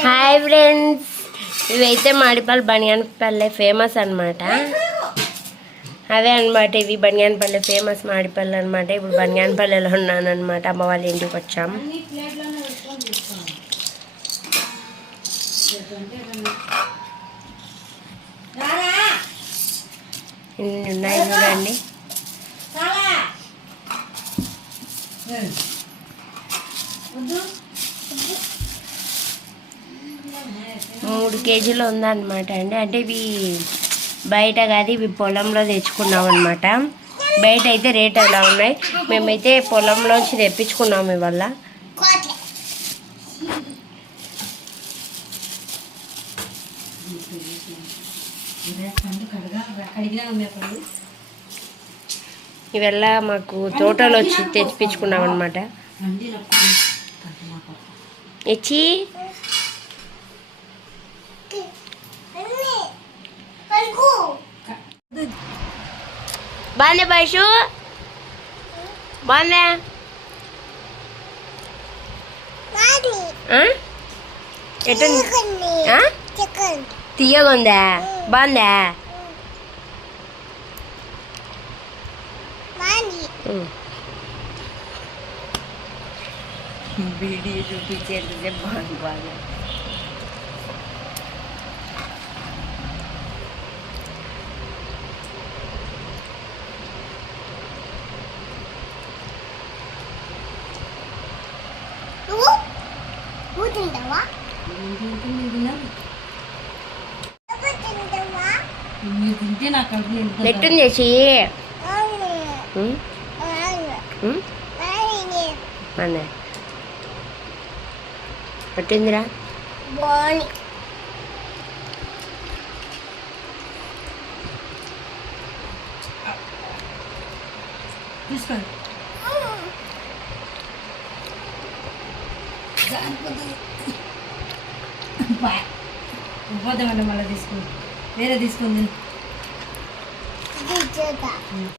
Hi friends ఇవైతే Madipalli బనియానపల్లె famous అన్నమాట. అవే అనమాట ఇవి బనియానపల్లె ఫేమస్ మాడిపల్లి అనమాట ఇప్పుడు బనియాన్పల్లెలో ఉన్నాను అనమాట అమ్మ వాళ్ళ ఇంటికి వచ్చాం. ఇన్ని ఉన్నాయి చూడండి. మూడు కేజీలు ఉందన్నమాట అండి. అంటే ఇవి బయట కాదు ఇవి పొలంలో తెచ్చుకున్నాం అనమాట బయట అయితే రేట్ అలా ఉన్నాయి? మేమైతే పొలంలోంచి తెప్పించుకున్నాం ఇవల్ల ఇవల్ల మాకు తోటలో వచ్చి తెచ్చిపించుకున్నాం అనమాట ఇచ్చి బాగుంది పైషు బాగుందా ఆ? తీయగుందా బాగుందా ఉం. వీడియో చూపించేది బాగుంది బాగా తింటే నాకు కడుపు నిండుతుంది. నెట్టుని చేసి? అన్నా. పట్టిందిరా. బాగుంది. తీసుకో. పోతామంటే మళ్ళీ తీసుకుంది. వేరే తీసుకుంది.